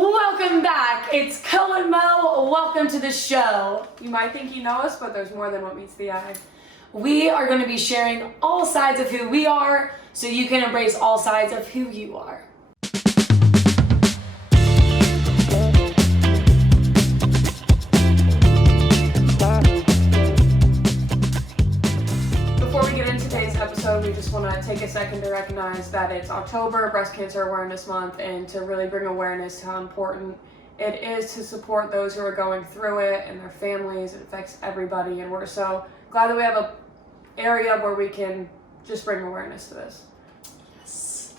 Welcome back. It's Co and Mo. Welcome to the show. You might think you know us, but there's more than what meets the eye. We are going to be sharing all sides of who we are so you can embrace all sides of who you are. Before we get into today's episode, we just want to take a second to recognize that it's October, Breast Cancer Awareness Month, and to really bring awareness to how important it is to support those who are going through it and their families. It affects everybody, and we're so glad that we have an area where we can just bring awareness to this. Yes.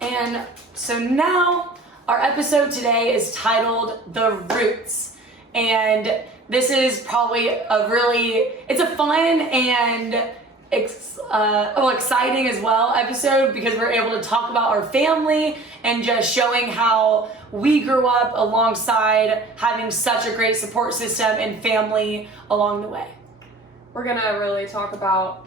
And so now our episode today is titled The Roots. And this is probably it's a fun and exciting as well episode because we're able to talk about our family and just showing how we grew up alongside having such a great support system and family along the way. We're gonna really talk about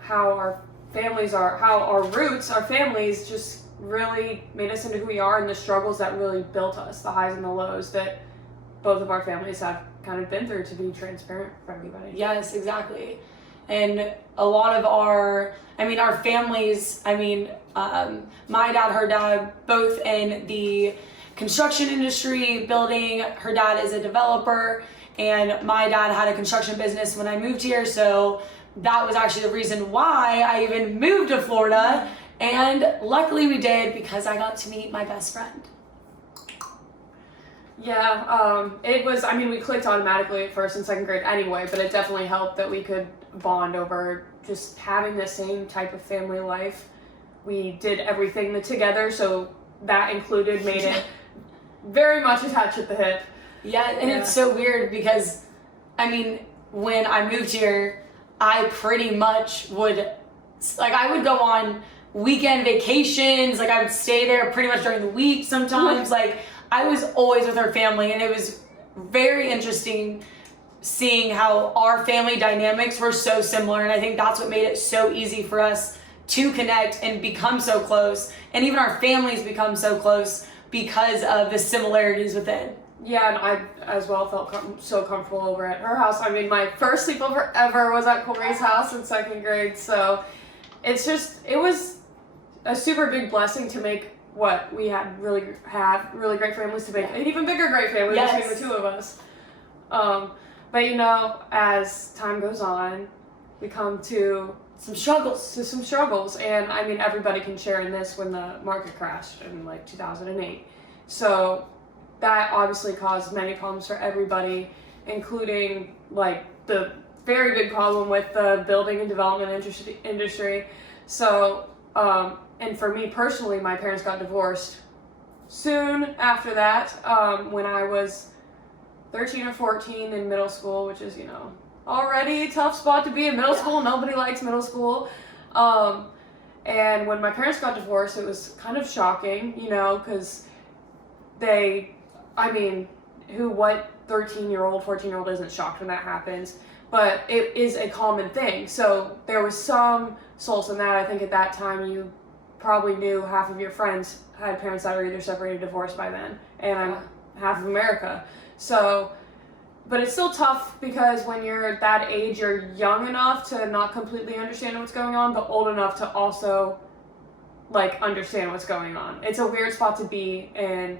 how our families are, how our roots, our families just really made us into who we are, and the struggles that really built us, the highs and the lows that both of our families have kind of been through, to be transparent for everybody. Yes, exactly. And a lot of our families, my dad, her dad, both in the construction industry, building. Her dad is a developer, and my dad had a construction business when I moved here, so that was actually the reason why I even moved to Florida, and luckily we did because I got to meet my best friend. Yeah, we clicked automatically at first in second grade anyway, but it definitely helped that we could bond over just having the same type of family life. We did everything together, so that included made it very much attached at the hip. Yeah, and it's so weird because, when I moved here, I pretty much I would go on weekend vacations, I would stay there pretty much during the week sometimes, I was always with her family, and it was very interesting seeing how our family dynamics were so similar, and I think that's what made it so easy for us to connect and become so close, and even our families become so close because of the similarities within. Yeah, and I as well felt so comfortable over at her house. My first sleepover ever was at Corey's house in second grade, so it was a super big blessing to make what we have really great families, to make an even bigger great family between the two of us. But as time goes on, we come to some struggles, and everybody can share in this when the market crashed in 2008. So that obviously caused many problems for everybody, including the very big problem with the building and development industry. So and for me personally, my parents got divorced soon after that, when I was 13 or 14 in middle school, which is, already a tough spot to be in middle school. Nobody likes middle school. And when my parents got divorced, it was kind of shocking, because what 13-year-old, 14-year-old isn't shocked when that happens? But it is a common thing. So there was some solace in that. I think at that time you probably knew half of your friends had parents that were either separated or divorced by then, and I'm half of America. So, but it's still tough because when you're at that age, you're young enough to not completely understand what's going on, but old enough to also understand what's going on. It's a weird spot to be, and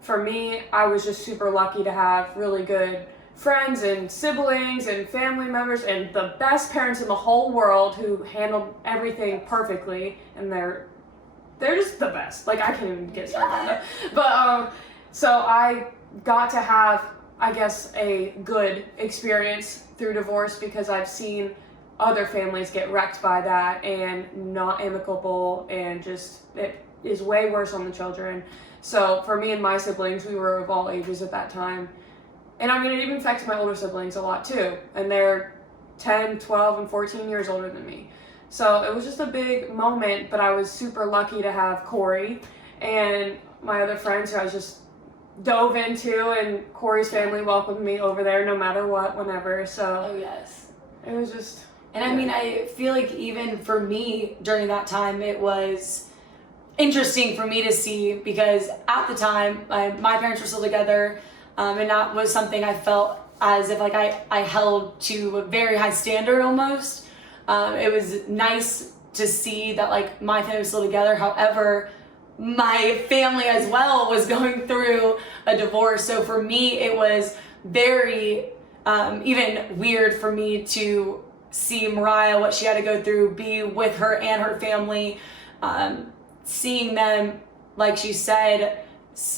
for me, I was just super lucky to have really good friends and siblings and family members and the best parents in the whole world who handled everything perfectly, and they're just the best. I can't even get started on that. But so I got to have, I guess, a good experience through divorce because I've seen other families get wrecked by that and not amicable, and just it is way worse on the children. So for me and my siblings, we were of all ages at that time. And it even affected my older siblings a lot too. And they're 10, 12, and 14 years older than me. So it was just a big moment, but I was super lucky to have Corey and my other friends who I just dove into, and Corey's family welcomed me over there no matter what, whenever. So yes. It was just... And I feel like even for me during that time, it was interesting for me to see, because at the time my parents were still together, and that was something I felt as if like I held to a very high standard almost. It was nice to see that like my family was still together. However, my family as well was going through a divorce. So for me, it was very even weird for me to see Mariah, what she had to go through, be with her and her family, seeing them, like she said,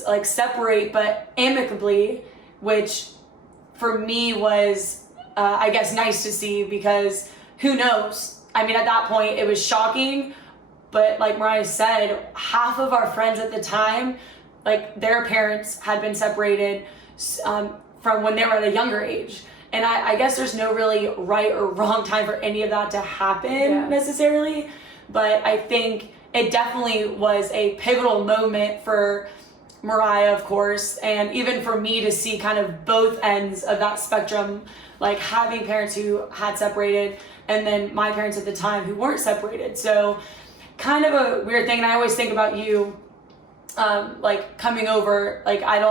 like separate but amicably, which for me was I guess nice to see, because who knows? I mean, at that point it was shocking, but like Mariah said, half of our friends at the time, like their parents had been separated from when they were at a younger age. And I guess there's no really right or wrong time for any of that to happen necessarily, but I think it definitely was a pivotal moment for Mariah, of course, and even for me to see kind of both ends of that spectrum, like having parents who had separated and then my parents at the time who weren't separated. So kind of a weird thing. And I always think about you, like coming over, like at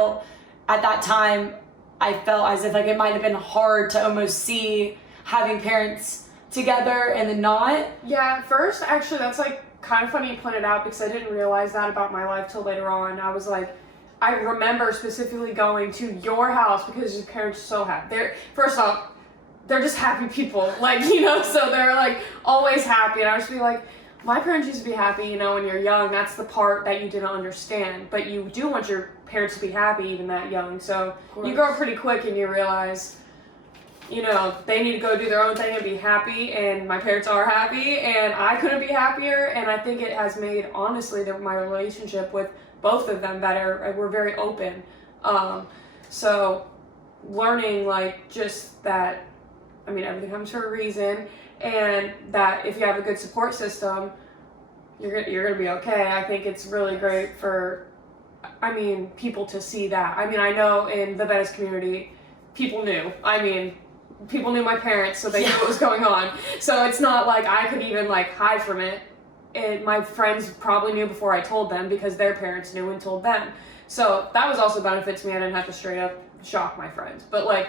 that time, I felt as if like it might have been hard to almost see having parents together and then not. Yeah, at first, actually, that's like kind of funny you pointed out, because I didn't realize that about my life till later on. I was like, I remember specifically going to your house because your parents are so happy. First off, they're just happy people, like, you know, so they're like always happy. And I would just be like, my parents used to be happy, you know, when you're young. That's the part that you didn't understand. But you do want your parents to be happy even that young. So you grow up pretty quick and you realize, you know, they need to go do their own thing and be happy. And my parents are happy and I couldn't be happier. And I think it has made, honestly, my relationship with both of them better. We're very open. So learning like just that, I mean, everything comes for a reason. And that if you have a good support system, you're gonna be okay. I think it's really great for, I mean, people to see that. I mean, I know in the Venice community, people knew. I mean, people knew my parents, so they knew what was going on. So it's not like I could even like hide from it. My friends probably knew before I told them because their parents knew and told them. So that was also a benefit to me. I didn't have to straight up shock my friends. But like,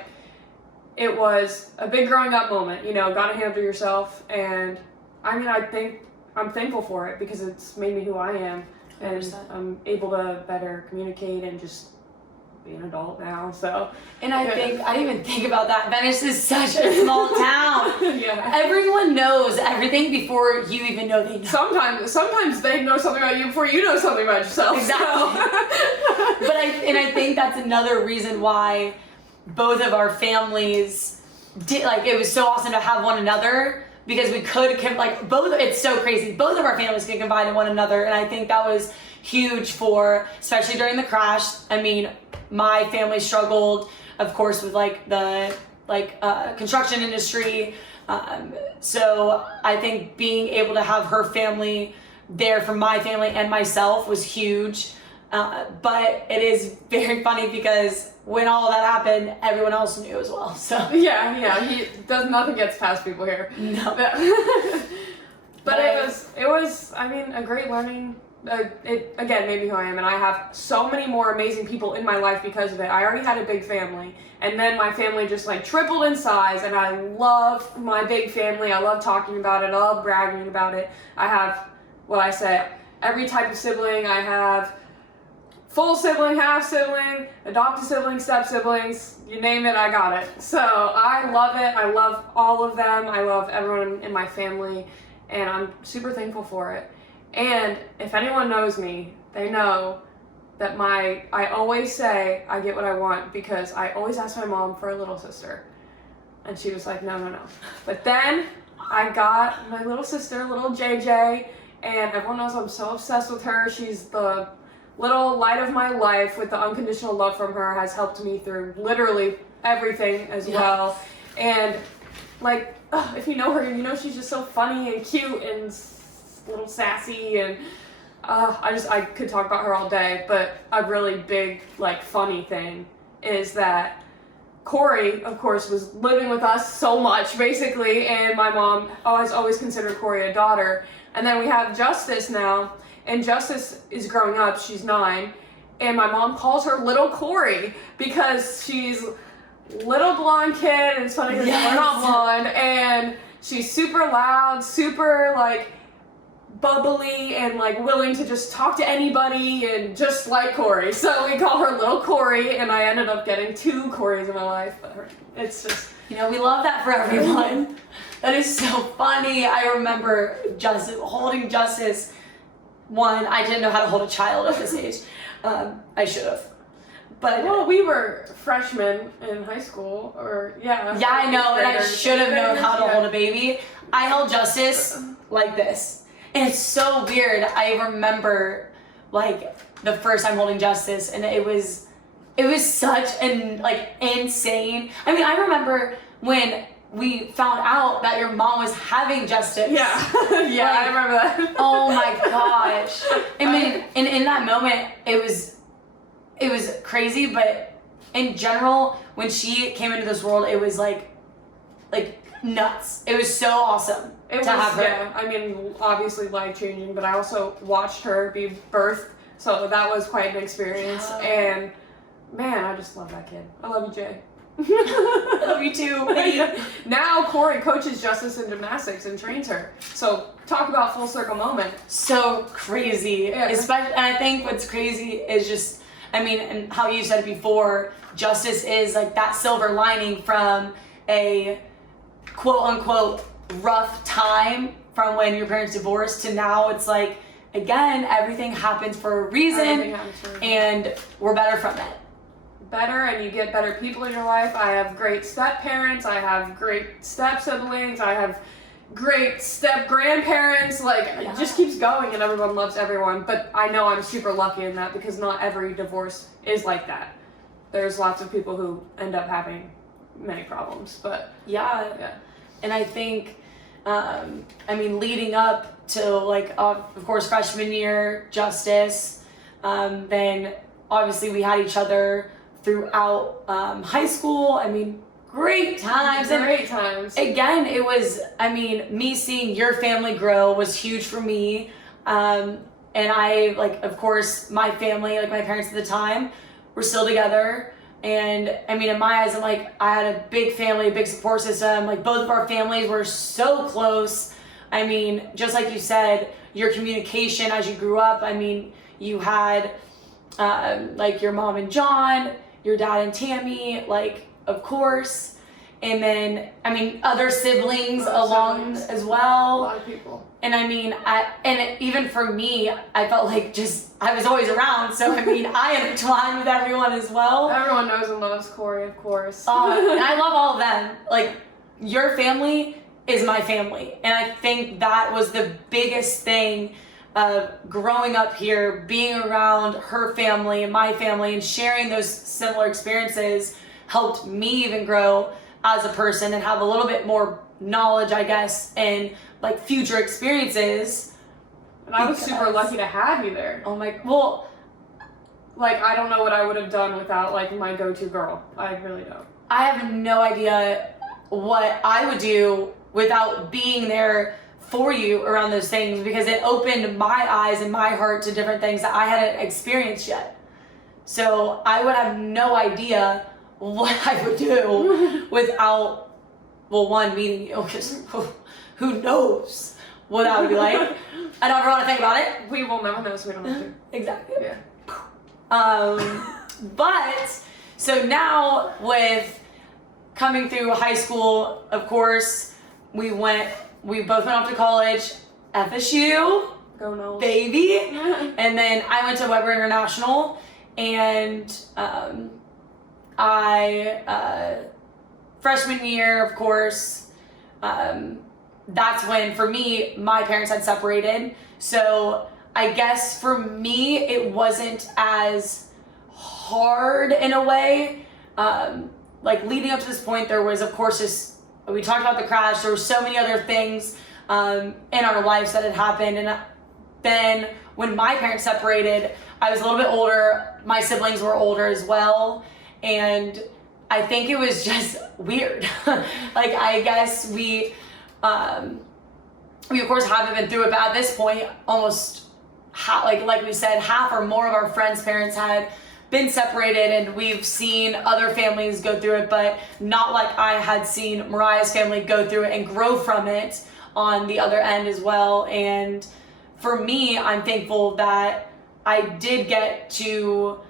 it was a big growing up moment, you know, gotta handle yourself. And I mean, I'm thankful for it because it's made me who I am. And 100%. I'm able to better communicate and just be an adult now, so. And I think, I didn't even think about that. Venice is such a small town. Yeah. Everyone knows everything before you even know they know. Sometimes they know something about you before you know something about yourself. Exactly. So. But I think that's another reason why both of our families did, like, it was so awesome to have one another, because we could, like, both, it's so crazy. Both of our families can confide in one another, and I think that was huge for, especially during the crash. I mean, my family struggled, of course, with like the construction industry. So I think being able to have her family there for my family and myself was huge. But it is very funny because when all of that happened, everyone else knew as well. So yeah, nothing gets past people here. No. But it was, I mean, a great learning. It again made me who I am, and I have so many more amazing people in my life because of it. I already had a big family, and then my family just like tripled in size, and I love my big family. I love talking about it. I love bragging about it. I have, what I say, every type of sibling. I have full sibling, half sibling, adopted sibling, step siblings, you name it, I got it. So I love it. I love all of them. I love everyone in my family, and I'm super thankful for it. And if anyone knows me, they know that I always say I get what I want, because I always ask my mom for a little sister. And she was like, no. But then I got my little sister, little JJ, and everyone knows I'm so obsessed with her. She's the little light of my life. With the unconditional love from her has helped me through literally everything as well. And like, if you know her, you know she's just so funny and cute and little sassy, and I could talk about her all day. But a really big, like, funny thing is that Corey, of course, was living with us so much, basically, and my mom has always considered Corey a daughter. And then we have Justice now, And Justice is growing up, she's 9, and my mom calls her little Corey because she's little blonde kid, and it's funny because we're not blonde, and she's super loud, super like bubbly, and like willing to just talk to anybody, and just like Corey. So we call her little Corey, and I ended up getting 2 Corys in my life, but it's just, you know, we love that for everyone. That is so funny. I remember holding Justice. One, I didn't know how to hold a child at this age. I should have. But well, we were freshmen in high school, or yeah, I know, and I should have known how to hold a baby. I held Justice like this, and it's so weird. I remember like the first time holding Justice, and it was such an like insane. I mean, I remember when we found out that your mom was having Justice. Yeah, yeah, like, I remember that. Oh my gosh! I mean, in that moment, it was crazy, but in general, when she came into this world, it was like nuts. It was so awesome to have her. Yeah, I mean, obviously life-changing, but I also watched her be birthed, so that was quite an experience. Yeah. And man, I just love that kid. I love you, Jay. I love you too. Now Corey coaches Justice in gymnastics and trains her. So talk about full circle moment. So crazy. Yeah. Especially, and I think what's crazy is just, I mean, and how you said it before, Justice is like that silver lining from a quote unquote rough time from when your parents divorced to now. It's like, again, everything happens for a reason, and we're better from it. Better, and you get better people in your life. I have great step parents, I have great step siblings, I have great step grandparents. Like, it just keeps going, and everyone loves everyone. But I know I'm super lucky in that, because not every divorce is like that. There's lots of people who end up having many problems, but yeah. And I think I mean, leading up to like of course freshman year, Justice, then obviously we had each other throughout high school. I mean, great times. Great times. Again, it was, I mean, me seeing your family grow was huge for me. And I, like, of course, my family, like my parents at the time, were still together. And I mean, in my eyes, I'm like, I had a big family, a big support system. Like, both of our families were so close. I mean, just like you said, your communication as you grew up, I mean, you had like your mom and John, your dad and Tammy, like, of course. And then, I mean, other siblings along as well. A lot of people. And I mean, even for me, I felt like I was always around. So, I mean, I intertwined with everyone as well. Everyone knows and loves Corey, of course. And I love all of them. Like, your family is my family. And I think that was the biggest thing of growing up here, being around her family and my family and sharing those similar experiences helped me even grow as a person and have a little bit more knowledge, I guess, and like future experiences. And I was super lucky to have you there. Oh my, well, like, I don't know what I would have done without like my go-to girl. I really don't. I have no idea what I would do without being there for you around those things, because it opened my eyes and my heart to different things that I hadn't experienced yet. So I would have no idea what I would do without, well, one, meeting you, because who knows what that would be like. I don't ever want to think about it. We will never know, so we don't have to. Exactly. Yeah. But, so now with coming through high school, of course, we both went off to college, FSU, Go Knowles. baby, and then I went to Weber International, and freshman year, of course, that's when, for me, my parents had separated, so I guess for me, it wasn't as hard in a way. Like, leading up to this point, there was, of course, we talked about the crash. There were so many other things in our lives that had happened. And then when my parents separated, I was a little bit older. My siblings were older as well. And I think it was just weird. Like, I guess we of course haven't been through it, but at this point, almost like we said, half or more of our friends' parents had been separated, and we've seen other families go through it, but not like I had seen Mariah's family go through it and grow from it on the other end as well. And for me, I'm thankful that I did get to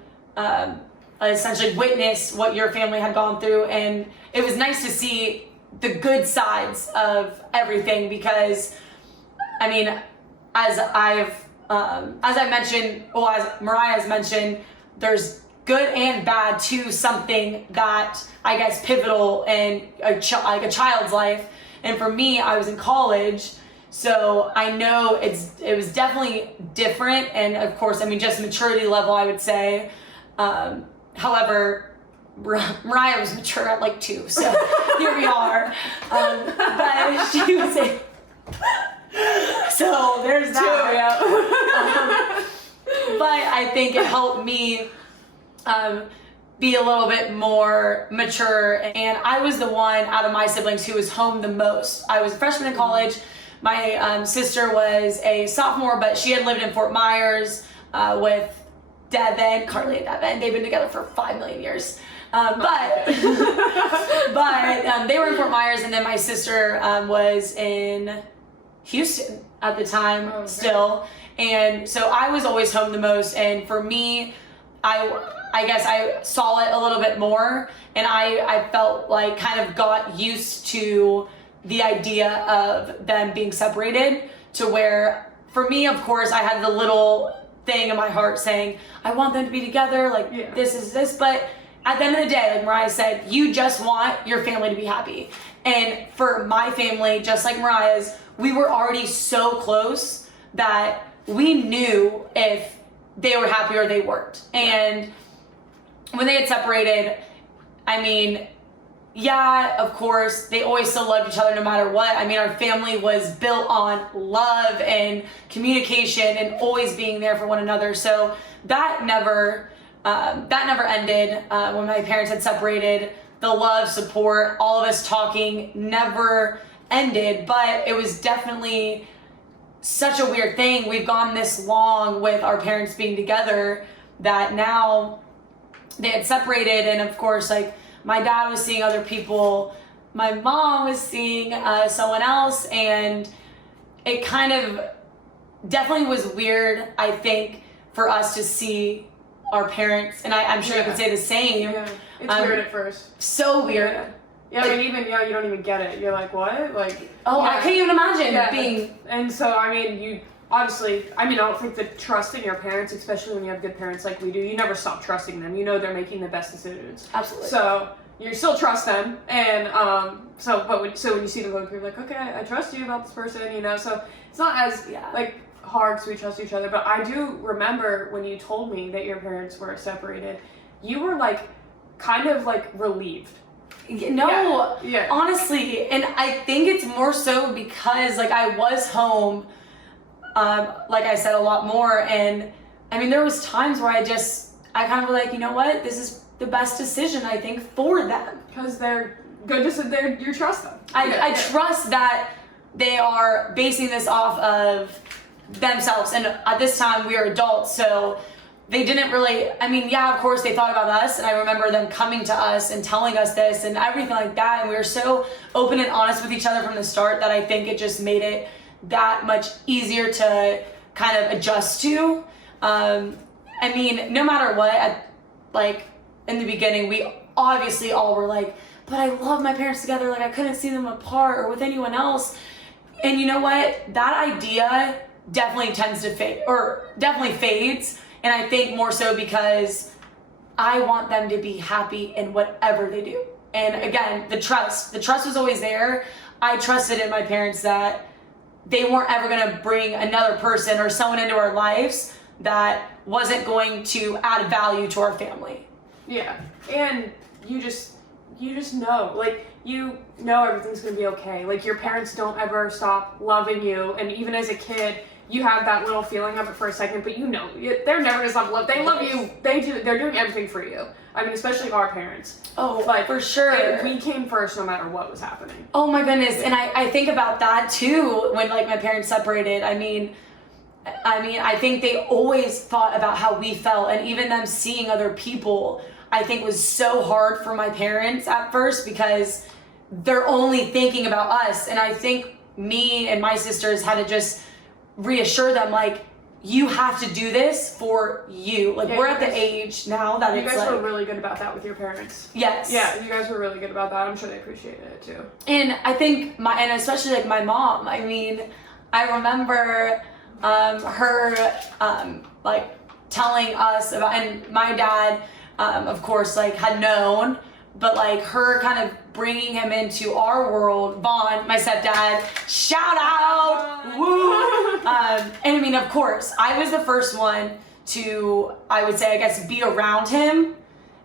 essentially witness what your family had gone through, and it was nice to see the good sides of everything, because I mean, as I mentioned, well, as Mariah has mentioned, there's good and bad to something that I guess pivotal in like a child's life. And for me, I was in college, so I know it was definitely different, and of course, I mean, just maturity level, I would say. However, Mariah was mature at like 2, so here we are. But she was a so there's that. But I think it helped me be a little bit more mature, and I was the one out of my siblings who was home the most. I was a freshman in college. My sister was a sophomore, but she had lived in Fort Myers with Carly and Devin. They've been together for 5 million years. But they were in Fort Myers, and then my sister was in Houston at the time still. And so I was always home the most, and for me, I guess I saw it a little bit more, and I felt like kind of got used to the idea of them being separated, to where for me, of course, I had the little thing in my heart saying, I want them to be together, like this is this, but at the end of the day, like Mariah said, you just want your family to be happy. And for my family, just like Mariah's, we were already so close that we knew if they were happy or they weren't. And when they had separated, I mean, yeah, of course, they always still loved each other no matter what. I mean, our family was built on love and communication and always being there for one another. So that never ended. When my parents had separated, the love, support, all of us talking never ended. But it was definitely such a weird thing. We've gone this long with our parents being together that now they had separated, and of course, like, my dad was seeing other people, my mom was seeing someone else, and it kind of definitely was weird, I think, for us to see our parents, and I'm sure you could say the same. Yeah, it's weird at first. So weird. Yeah, I mean, even, you don't even get it. You're like, what? Like, I can't even imagine being... And so, I mean, you... Obviously, I mean, I don't think that trusting your parents, especially when you have good parents like we do, you never stop trusting them. You know they're making the best decisions. Absolutely. So you still trust them, and when you see them go through, like, okay, I trust you about this person, So it's not as like hard because we trust each other. But I do remember when you told me that your parents were separated, you were like kind of like relieved. No, honestly, and I think it's more so because like I was home. Like I said, a lot more, and I mean, there was times where I kind of was like, you know what, this is the best decision, I think, for them. Because they're good, you trust them. I trust that they are basing this off of themselves, and at this time, we are adults, so they didn't really, I mean, yeah, of course, they thought about us, and I remember them coming to us and telling us this and everything like that, and we were so open and honest with each other from the start that I think it just made it that much easier to kind of adjust to. I mean, no matter what, like in the beginning, we obviously all were like, but I love my parents together, like I couldn't see them apart or with anyone else. And you know what? That idea definitely tends to fade, or definitely fades. And I think more so because I want them to be happy in whatever they do. And again, the trust was always there. I trusted in my parents that they weren't ever going to bring another person or someone into our lives that wasn't going to add value to our family. Yeah, and you just know, like, you know everything's going to be okay. Like, your parents don't ever stop loving you, and even as a kid, you have that little feeling of it for a second, but they're never going to stop love. They love you. They're doing everything for you. I mean, especially our parents. Oh, but for sure. We came first no matter what was happening. Oh my goodness. And I think about that too when like my parents separated. I mean, I mean, I think they always thought about how we felt, and even them seeing other people, I think was so hard for my parents at first because they're only thinking about us. And I think me and my sisters had to just reassure them, like, you have to do this for you. Like, we're at the age now that it's like... You guys were really good about that with your parents. Yes. Yeah, you guys were really good about that. I'm sure they appreciated it too. And I think and especially like my mom, I mean, I remember her like telling us about, and my dad, of course, like had known, but like her kind of bringing him into our world. Vaughn, my stepdad, shout out, woo! And I mean, of course, I was the first one to, I would say, I guess, be around him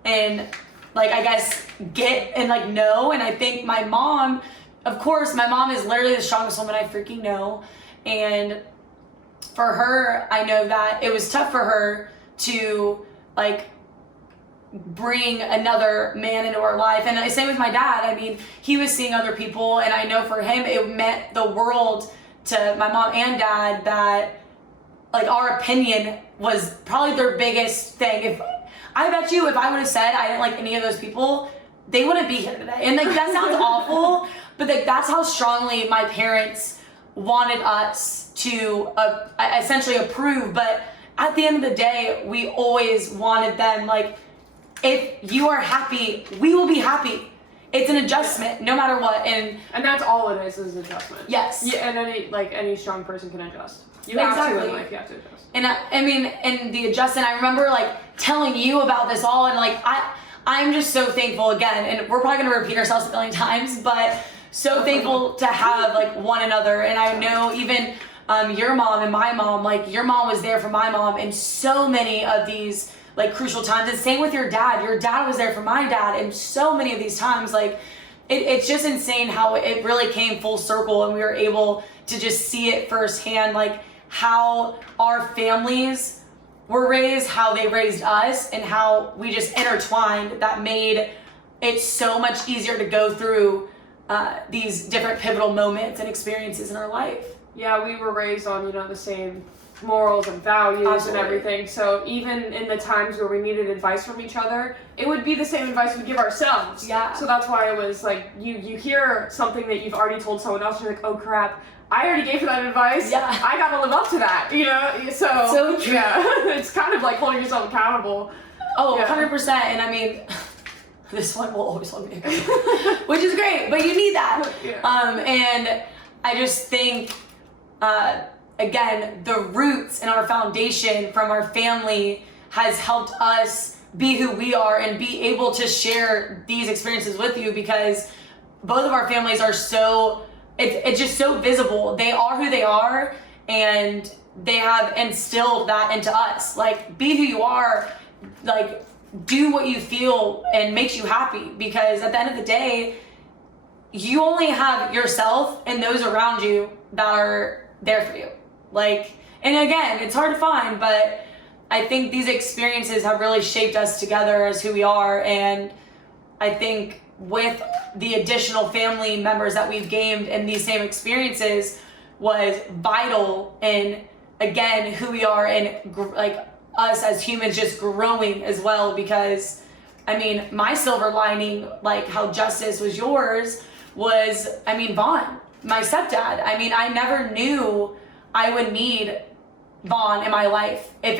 and like, I guess, get and like know. And I think my mom, of course, my mom is literally the strongest woman I freaking know. And for her, I know that it was tough for her to like bring another man into our life. And the same with my dad. I mean, he was seeing other people, and I know for him it meant the world to my mom and dad that like our opinion was probably their biggest thing. If I bet you if I would have said I didn't like any of those people, they wouldn't be here today. And like that sounds awful, but like that's how strongly my parents wanted us to essentially approve. But at the end of the day, we always wanted them, like, if you are happy, we will be happy. It's an adjustment, no matter what. And that's all it is adjustment. Yes. Yeah, and any strong person can adjust. You have to in life, you have to adjust. And I mean, and the adjustment, I remember like telling you about this all, and like I'm just so thankful again, and we're probably gonna repeat ourselves a million times, but so thankful to have like one another. And I know even your mom and my mom, like your mom was there for my mom in so many of these like crucial times. And same with your dad. Your dad was there for my dad in so many of these times. Like it's just insane how it really came full circle, and we were able to just see it firsthand, like how our families were raised, how they raised us, and how we just intertwined. That made it so much easier to go through these different pivotal moments and experiences in our life. Yeah, we were raised on, the same morals and values. Absolutely. And everything. So even in the times where we needed advice from each other, it would be the same advice we give ourselves. Yeah. So that's why it was like, you hear something that you've already told someone else, and you're like, oh crap, I already gave her that advice. Yeah. I gotta live up to that, So true. Yeah, it's kind of like holding yourself accountable. Oh, yeah. 100%. And I mean, this one will always hold me accountable, which is great, but you need that. Yeah. And I just think, again, the roots and our foundation from our family has helped us be who we are and be able to share these experiences with you, because both of our families are so, it's just so visible. They are who they are, and they have instilled that into us. Like, be who you are, like, do what you feel and makes you happy, because at the end of the day, you only have yourself and those around you that are there for you. Like, and again, it's hard to find, but I think these experiences have really shaped us together as who we are. And I think with the additional family members that we've gained in these same experiences was vital in, again, who we are, and like us as humans just growing as well. Because I mean, my silver lining, like how Justice was yours, was, I mean, Vaughn, my stepdad. I mean, I never knew I would need Vaughn in my life if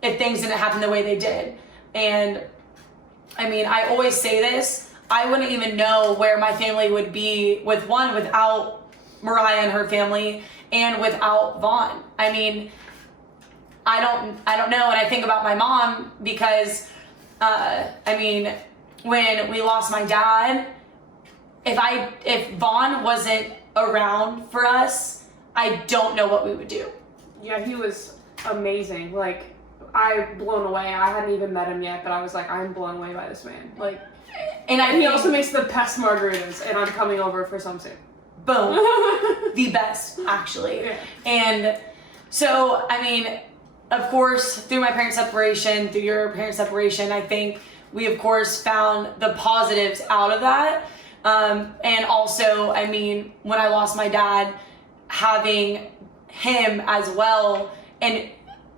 things didn't happen the way they did. And I mean, I always say this, I wouldn't even know where my family would be without Mariah and her family, and without Vaughn. I mean, I don't know. And I think about my mom, because I mean, when we lost my dad, if Vaughn wasn't around for us, I don't know what we would do. Yeah, he was amazing. Like, I'm blown away. I hadn't even met him yet, but I was like, I'm blown away by this man. Like, and he also makes the best margaritas, and I'm coming over for some soon. Boom. The best, actually. Yeah. And so, I mean, of course, through my parents' separation, through your parents' separation, I think we, of course, found the positives out of that. And also, I mean, when I lost my dad, having him as well. And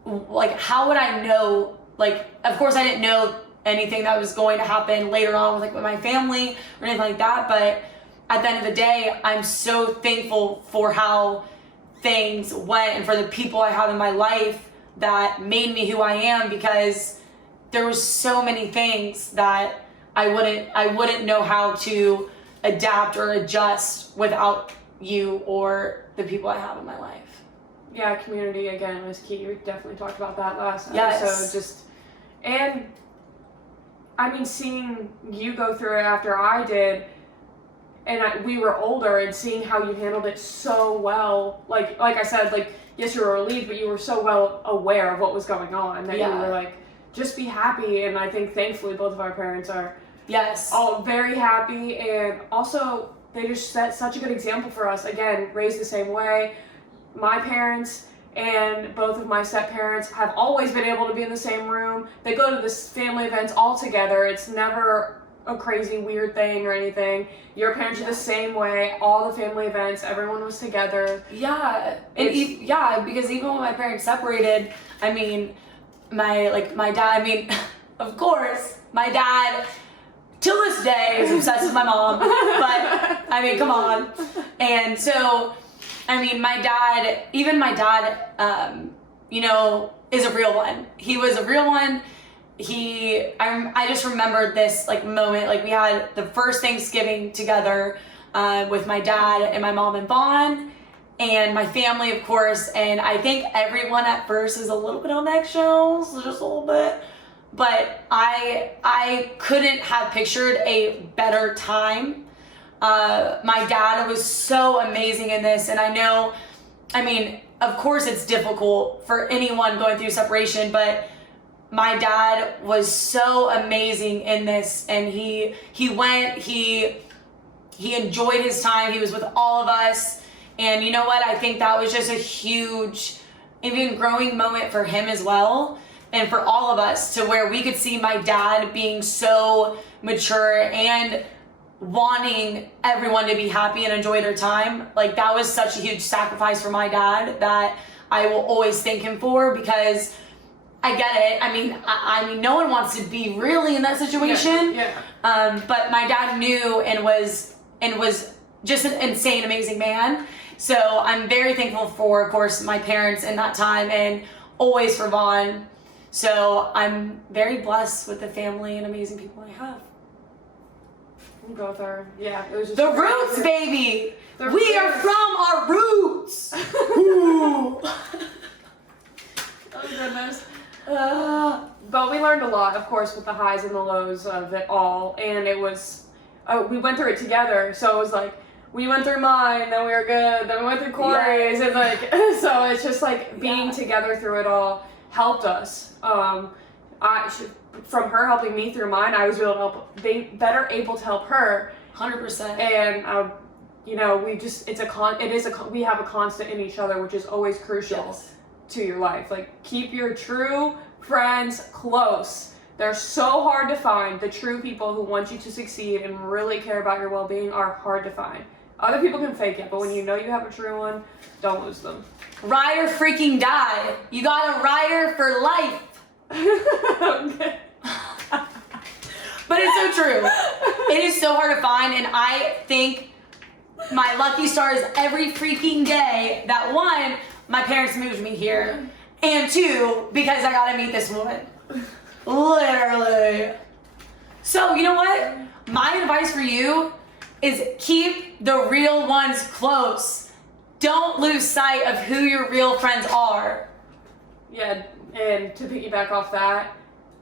like, how would I know, like, of course I didn't know anything that was going to happen later on with like with my family or anything like that, but at the end of the day, I'm so thankful for how things went and for the people I have in my life that made me who I am, because there was so many things that I wouldn't know how to adapt or adjust without you or the people I have in my life. Yeah, community again was key. We definitely talked about that last Yes. episode. And I mean, seeing you go through it after I did, and we were older, and seeing how you handled it so well. Like I said, like, yes, you were relieved, but you were so well aware of what was going on that you were like, just be happy. And I think thankfully both of our parents are all very happy, and also they just set such a good example for us. Again, raised the same way. My parents and both of my step-parents have always been able to be in the same room. They go to this family events all together. It's never a crazy weird thing or anything. Your parents are the same way. All the family events, everyone was together. Yeah, and because even when my parents separated, I mean, my dad, I mean, of course, my dad, till this day, is obsessed with my mom, but, I mean, come on. And so, I mean, my dad, you know, is a real one. He was a real one. I just remembered this, like, moment, like, we had the first Thanksgiving together with my dad and my mom and Vaughn, and my family, of course, and I think everyone at first is a little bit on eggshells, just a little bit, but I couldn't have pictured a better time. My dad was so amazing in this, and I mean, of course it's difficult for anyone going through separation, but my dad was so amazing in this, and he enjoyed his time. He was with all of us, and you know what? I think that was just a huge, even growing moment for him as well, and for all of us, to where we could see my dad being so mature and wanting everyone to be happy and enjoy their time. Like, that was such a huge sacrifice for my dad that I will always thank him for, because I get it. I mean, no one wants to be really in that situation. Yeah. But my dad knew and was just an insane, amazing man. So I'm very thankful for, of course, my parents in that time, and always for Vaughn. So I'm very blessed with the family and amazing people I have. We both are. Yeah, it was just the roots, baby. The we are roots. from our roots. Ooh. Oh goodness. But we learned a lot, of course, with the highs and the lows of it all, and it was, we went through it together, so it was like, we went through mine, then we were good, then we went through Corey's, and like, so it's just like, being together through it all helped us. From her helping me through mine, I was better able to help her. 100%. And, you know, we have a constant in each other, which is always crucial to your life. Like, keep your true friends close. They're so hard to find. The true people who want you to succeed and really care about your well-being are hard to find. Other people can fake it, but when you know you have a true one, don't lose them. Ride or freaking die. You got a rider for life. Okay. But it's so true. It is so hard to find, and I think my lucky star is every freaking day that, one, my parents moved me here, and two, because I got to meet this woman. Literally. So, you know what? My advice for you is keep the real ones close. Don't lose sight of who your real friends are. Yeah, and to piggyback off that,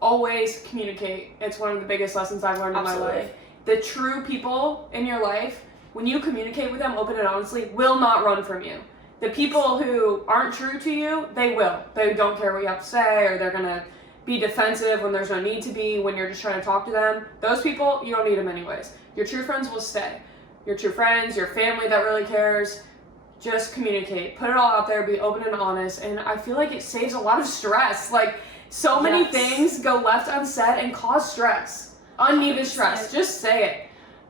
always communicate. It's one of the biggest lessons I've learned in my life. The true people in your life, when you communicate with them open and honestly, will not run from you. The people who aren't true to you, they will. They don't care what you have to say, or they're going to be defensive when there's no need to be, when you're just trying to talk to them. Those people, you don't need them anyways. Your true friends will stay. Your true friends, your family that really cares, just communicate. Put it all out there, be open and honest, and I feel like it saves a lot of stress. Like, so many things go left unsaid and cause stress. Unneeded stress. Just say it.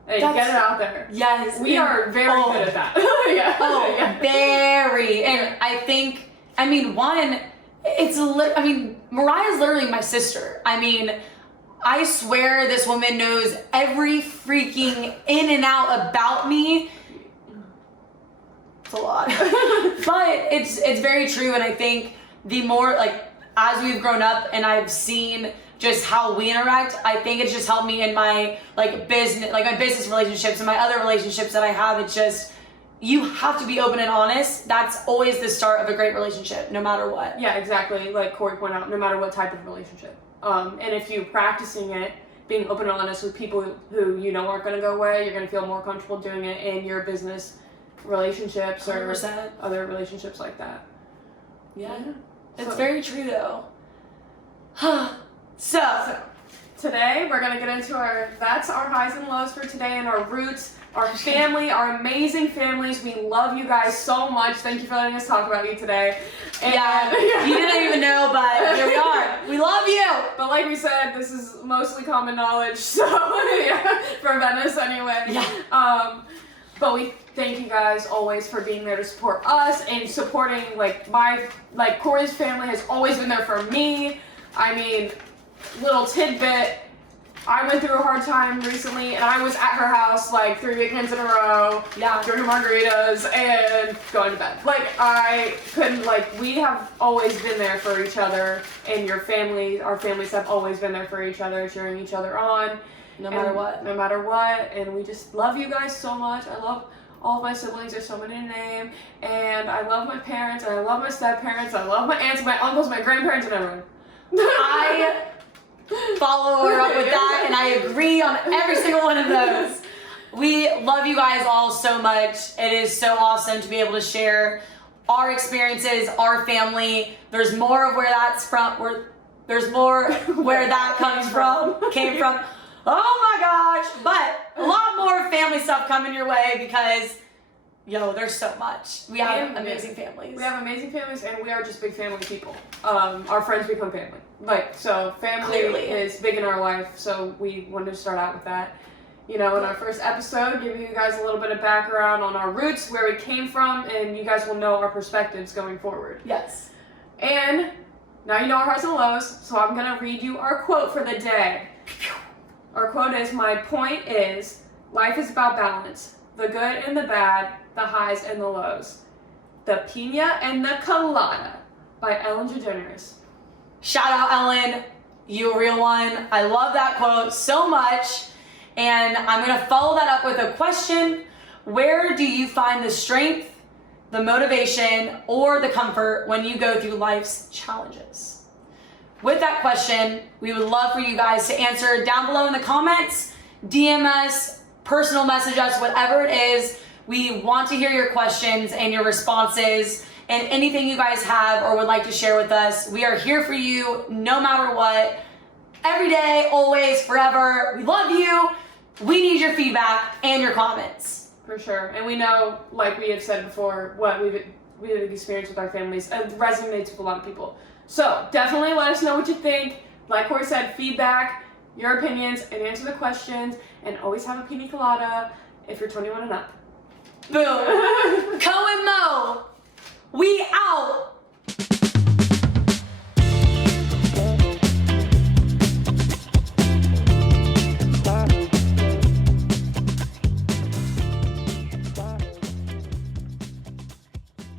Hey, get it out there. Yes. We are very good at that. Yeah. Oh, Yeah. very. And I think, I mean, Mariah's literally my sister. I mean, I swear this woman knows every freaking in and out about me. It's a lot. But it's very true, and I think the more, like, as we've grown up and I've seen just how we interact, I think it's just helped me in my business relationships and my other relationships that I have. It's just, you have to be open and honest. That's always the start of a great relationship, no matter what. Yeah, exactly. Like Corey pointed out, no matter what type of relationship. And if you're practicing it, being open and honest with people who you know aren't going to go away, you're going to feel more comfortable doing it in your business relationships or 100%. Other relationships like that. Yeah. It's very true, though. So, today we're gonna get into our highs and lows for today and our roots, our family, our amazing families. We love you guys so much. Thank you for letting us talk about you today. And you didn't even know, but here we are. We love you. But like we said, this is mostly common knowledge, so yeah, for Venice anyway. Yeah. But we thank you guys always for being there to support us and supporting Corey's family has always been there for me. I mean, little tidbit, I went through a hard time recently and I was at her house 3 weekends in a row, drinking margaritas and going to bed. I couldn't, we have always been there for each other, and our families have always been there for each other, cheering each other on. No matter what, and we just love you guys so much. I love all of my siblings, there's so many to name, and I love my parents, and I love my step-parents, I love my aunts, my uncles, my grandparents, and everyone. I follow her up with that, and I agree on every single one of those. We love you guys all so much. It is so awesome to be able to share our experiences, our family. There's more of where that's from. There's more where that came from. Oh my gosh! But a lot more family stuff coming your way because, there's so much. We have amazing families. We have amazing families, and we are just big family people. Our friends become family. So family is big in our life, so we wanted to start out with that. In our first episode, giving you guys a little bit of background on our roots, where we came from, and you guys will know our perspectives going forward. Yes. And now you know our highs and lows, so I'm going to read you our quote for the day. Our quote is, "My point is, life is about balance. The good and the bad, the highs and the lows. The Pina and the Colada," by Ellen DeGeneres. Shout out, Ellen. You a real one. I love that quote so much. And I'm going to follow that up with a question. Where do you find the strength, the motivation, or the comfort when you go through life's challenges? With that question, we would love for you guys to answer down below in the comments, DM us, personal message us, whatever it is. We want to hear your questions and your responses and anything you guys have or would like to share with us. We are here for you no matter what. Every day, always, forever. We love you. We need your feedback and your comments. For sure. And we know, like we have said before, what we've experienced with our families resonates with a lot of people. So definitely let us know what you think. Like Corey said, feedback, your opinions, and answer the questions. And always have a pina colada if you're 21 and up. Boom. Co and Moe, we out.